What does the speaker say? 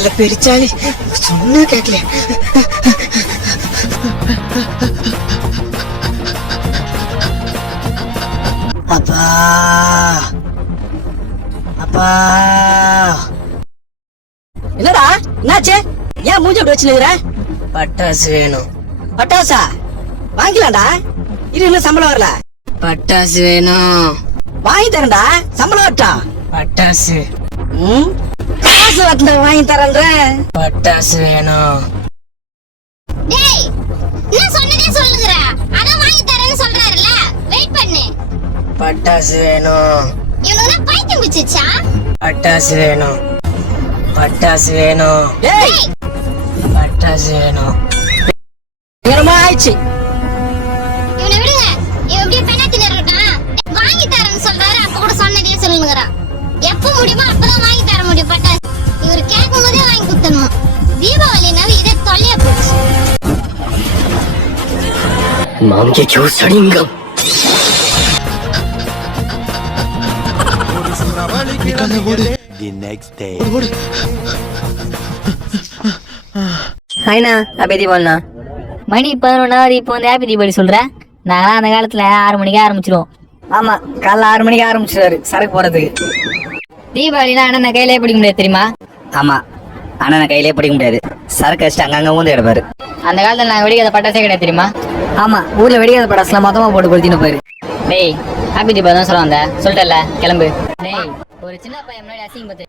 நல்ல பெருச்சாளி சொன்னா கேட்கல. அப்பா அப்பா என்னடா என்னாச்சு? ஏன் மூஞ்சி அப்படி வச்சுருக்கிற? பட்டாசு வேணும். பட்டாசா? வாங்கிக்கலாம்டா. இன்னும் சம்பளம் வரல. பட்டாசு வேணும். வாங்கி தரேன்டா. சம்பளம் வரட்டா. பட்டாசு காசு வரட்ட வாங்கி தரேன்ற. பட்டாசு வேணும். டேய் என்ன சொன்னதே சொல்லுங்கற. அத வாங்கி தரேன்னு சொல்றாருல. வெயிட் பண்ணு. பட்டாசு வேணும். இவனுக்கு பைத்தியம் பிடிச்சிச்சா? பட்டாசு வேணும். பட்டாசு வேணும். டேய் பட்டாசு வேணும். என்னமா ஆயிச்சு? இவனை விடுங்க. இவன் அப்படியே பெனாத்தில இருக்கான். வாங்கி தரேன்னு சொல்றாரு. அப்ப கூட சொன்னதே சொல்லுங்கற. எப்ப முடியுமோ அப்பதான் வாங்கி தர முடியும் பட்டாசு. இவர் கேட்கும்போதே வாங்கி கொடுத்தணும். தீபாவளினாவே இதே தொல்லையா போச்சு. மாம்கே क्यों सड़िंगम The next day. ஹாய்ண்ணா, ஹாப்பி தீபாவளிண்ணா. மணி 11 இப்போ வந்து ஹாப்பி தீபாவளி சொல்ற. நாங்களாம் அந்த காலத்துல 6 மணிக்கு ஆரம்பிச்சிருவோம். ஆமா, காலைல 6 மணிக்கு ஆரம்பிச்சிருவாரு சரக்கு போறதுக்கு. தீபாவளினா அண்ணன் கையிலே பிடிக்க முடியாது தெரியுமா? ஆமா, அண்ணனை கையிலே பிடிக்க முடியாது. சரக்கு வச்சுட்டு அங்கங்க ஊந்து எடுப்பாரு. அந்த காலத்துல நாங்க வெடிக்காத பட்டாசே கிடையாது தெரியுமா? ஆமா, ஊர்ல வெடிக்காத பட்டாசுலாம் மொத்தமா போட்டு கொளுத்தின்னு போயிரு. டேய் ஹாப்பி தீபாவளி தான் சொல்ல வந்த. சொல்லிட்டல கிளம்பு. டேய் ஒரு சின்ன பையன் முன்னாடி அசிங்க பார்த்து